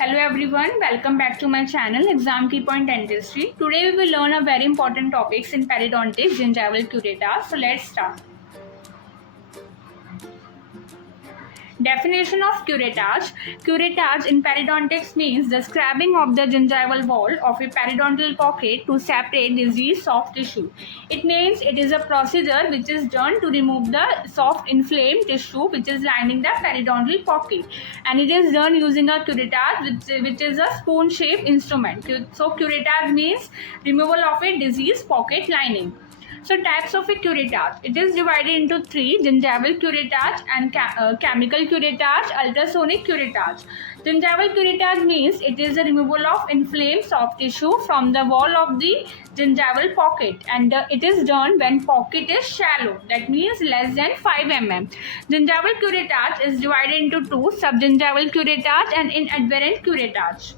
Hello everyone, welcome back to my channel Exam Key Point Dentistry. Today we will learn a very important topics in periodontics, gingival curettage. So let's start. Definition of curettage. Curettage in periodontics means the scraping of the gingival wall of a periodontal pocket to separate diseased soft tissue. It means it is a procedure which is done to remove the soft inflamed tissue which is lining the periodontal pocket, and it is done using a curettage which is a spoon-shaped instrument. So curettage means removal of a diseased pocket lining. So types of a curettage. It is divided into three: gingival curettage and chemical curettage, ultrasonic curettage. Gingival curettage means it is the removal of inflamed soft tissue from the wall of the gingival pocket, and it is done when pocket is shallow, that means less than 5 mm. Gingival curettage is divided into two: subgingival curettage and inadvertent curettage.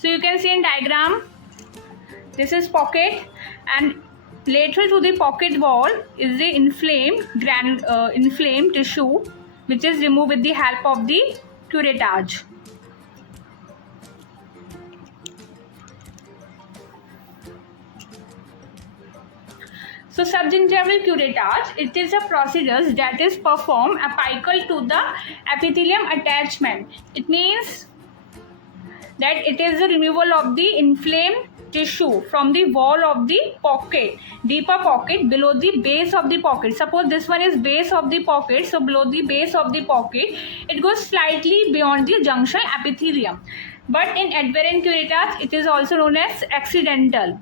So you can see in diagram, this is pocket, and lateral to the pocket wall is the inflamed tissue which is removed with the help of the curettage. So subgingival curettage, it is a procedure that is performed apical to the epithelium attachment. It means that it is the removal of the inflamed tissue from the wall of the pocket, deeper pocket below the base of the pocket. Suppose this one is base of the pocket, so below the base of the pocket, it goes slightly beyond the junction epithelium. But in advertent curettage, it is also known as accidental.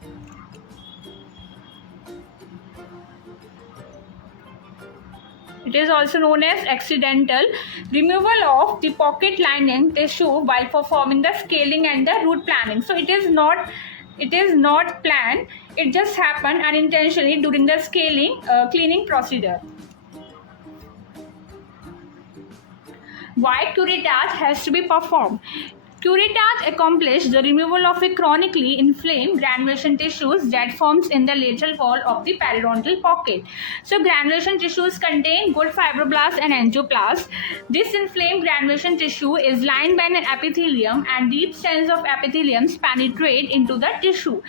It is also known as accidental removal of the pocket lining tissue while performing the scaling and the root planning. So it is not planned. It just happened unintentionally during the cleaning procedure. Why curettage has to be performed? Curettage accomplishes the removal of a chronically inflamed granulation tissues that forms in the lateral wall of the periodontal pocket. So granulation tissues contain good fibroblasts and angioblasts. This inflamed granulation tissue is lined by an epithelium, and deep stands of epitheliums penetrate into the tissue.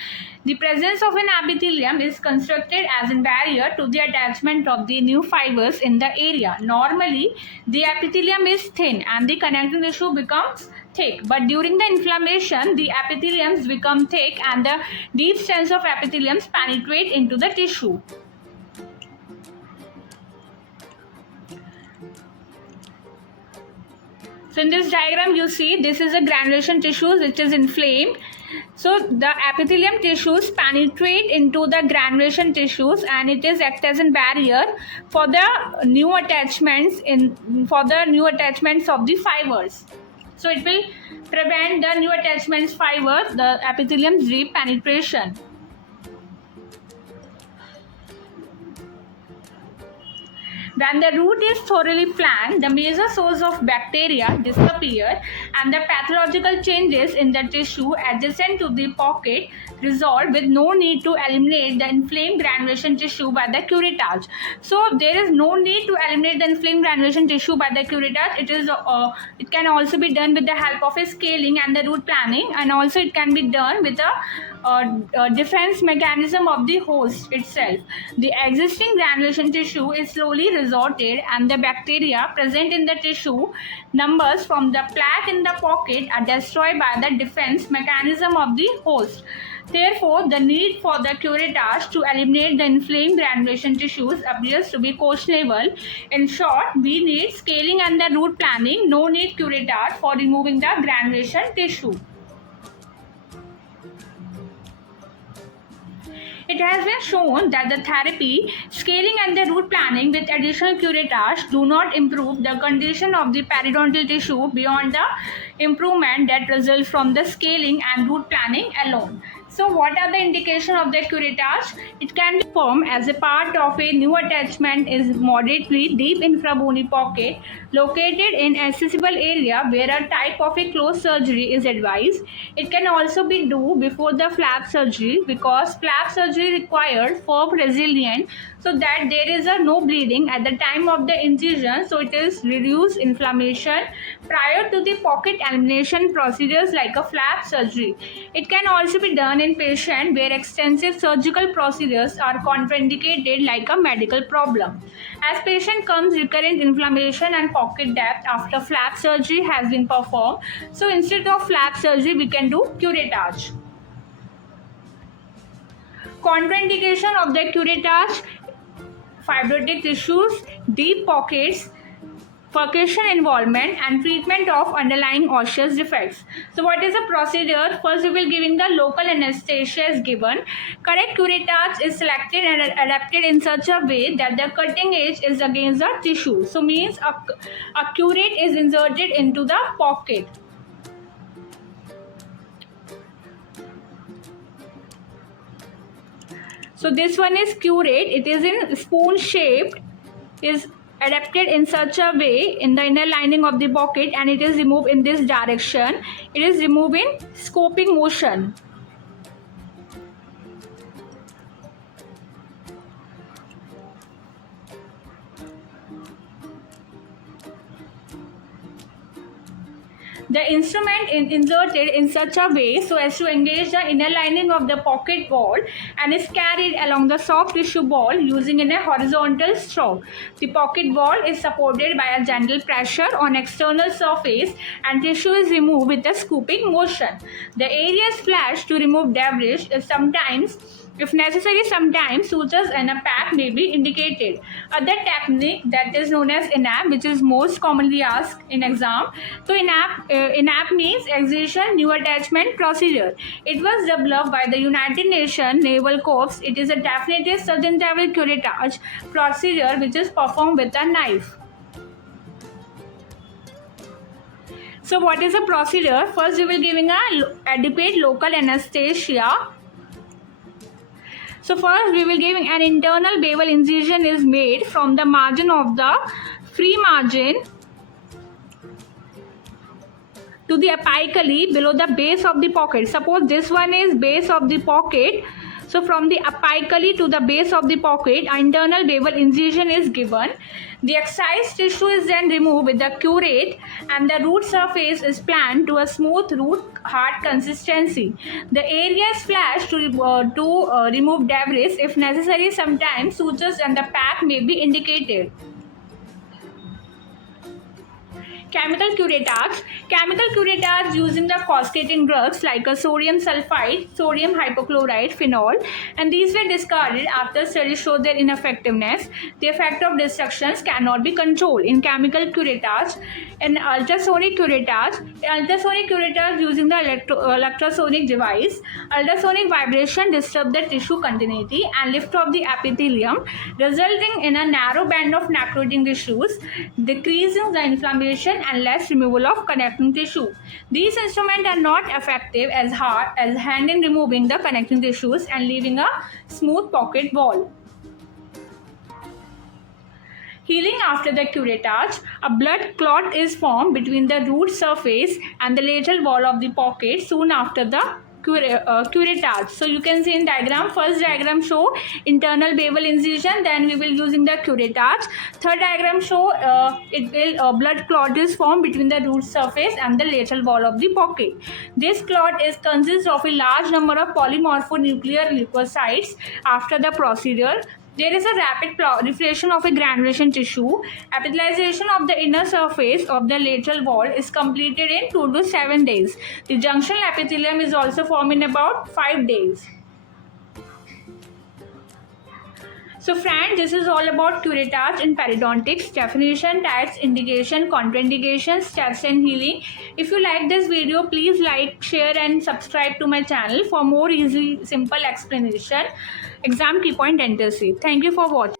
The presence of an epithelium is constructed as a barrier to the attachment of the new fibers in the area. Normally, the epithelium is thin and the connecting tissue becomes thick, but during the inflammation, the epitheliums become thick and the deep stands of epitheliums penetrate into the tissue. So in this diagram, you see this is a granulation tissue which is inflamed. So the epithelium tissues penetrate into the granulation tissues, and it is act as a barrier for the new attachments of the fibers. So it will prevent the new attachments fibers, the epithelium's deep penetration. When the root is thoroughly planned, the major source of bacteria disappear, and the pathological changes in the tissue adjacent to the pocket resolve with no need to eliminate the inflamed granulation tissue by the curettage. So there is no need to eliminate the inflamed granulation tissue by the curettage. It can also be done with the help of a scaling and the root planning, and also it can be done with a defense mechanism of the host itself. The existing granulation tissue is slowly resorted, and the bacteria present in the tissue numbers from the plaque in the pocket are destroyed by the defense mechanism of the host. Therefore, the need for the curettage to eliminate the inflamed granulation tissues appears to be questionable. In short, we need scaling and the root planning, no need curettage for removing the granulation tissue. It has been shown that the therapy, scaling and the root planning with additional curettage do not improve the condition of the periodontal tissue beyond the improvement that results from the scaling and root planning alone. So what are the indications of the curettage? It can be formed as a part of a new attachment is moderately deep infrabony pocket located in accessible area where a type of a closed surgery is advised. It can also be done before the flap surgery because flap surgery required firm resilient so that there is a no bleeding at the time of the incision, so it is reduced inflammation prior to the pocket elimination procedures like a flap surgery. It can also be done in patients where extensive surgical procedures are contraindicated like a medical problem. As patient comes recurrent inflammation and pocket depth after flap surgery has been performed, so instead of flap surgery we can do curettage. Contraindication of the curettage: fibrotic tissues, deep pockets, percussion involvement, and treatment of underlying osseous defects. So what is the procedure? First we will giving the local anesthesia is given. Correct curettage is selected and adapted in such a way that the cutting edge is against the tissue. So means a curette is inserted into the pocket. So this one is curette. It is in spoon shaped, is adapted in such a way in the inner lining of the pocket, and it is removed in this direction. It is removed in scoping motion. The instrument is inserted in such a way so as to engage the inner lining of the pocket wall and is carried along the soft tissue wall using in a horizontal stroke. The pocket wall is supported by a gentle pressure on external surface and tissue is removed with a scooping motion. The area is flashed to remove debris if necessary. Sometimes sutures and a pack may be indicated. Other technique that is known as ENAP, which is most commonly asked in exam. So ENAP means Excisional New Attachment Procedure. It was developed by the United Nations Naval Corps. It is a definitive subgingival curettage procedure which is performed with a knife. So what is the procedure? First we will giving a adequate local anesthesia. So first we will giving an internal bevel incision is made from the margin of the free margin to the apically below the base of the pocket. Suppose this one is base of the pocket. So from the apically to the base of the pocket, an internal bevel incision is given. The excised tissue is then removed with the curette and the root surface is planed to a smooth root hard consistency. The area is flashed to remove debris. If necessary, sometimes sutures and the pack may be indicated. Chemical curettage. Chemical curettage using the causcating drugs like a sodium sulfide, sodium hypochlorite, phenol, and these were discarded after studies showed their ineffectiveness. The effect of destructions cannot be controlled. In chemical curettage, an ultrasonic curettage using the electrosonic device. Ultrasonic vibration disturb the tissue continuity and lift of the epithelium, resulting in a narrow band of necrotic tissues, decreasing the inflammation and less removal of connecting tissue. These instruments are not effective as hard as hand in removing the connecting tissues and leaving a smooth pocket wall. Healing after the curettage. A blood clot is formed between the root surface and the lateral wall of the pocket soon after the curettage. So you can see in diagram, first diagram show internal bevel incision, then we will using the curettage. Third diagram show blood clot is formed between the root surface and the lateral wall of the pocket. This clot consists of a large number of polymorphonuclear leukocytes. After the procedure, there is a rapid proliferation of a granulation tissue. Epithelialization of the inner surface of the lateral wall is completed in 2 to 7 days. The junctional epithelium is also formed in about 5 days. So friends, this is all about curettage in periodontics, definition, types, indication, contraindication, steps and healing. If you like this video, please like, share and subscribe to my channel for more easy, simple explanation, exam key point dentistry. Thank you for watching.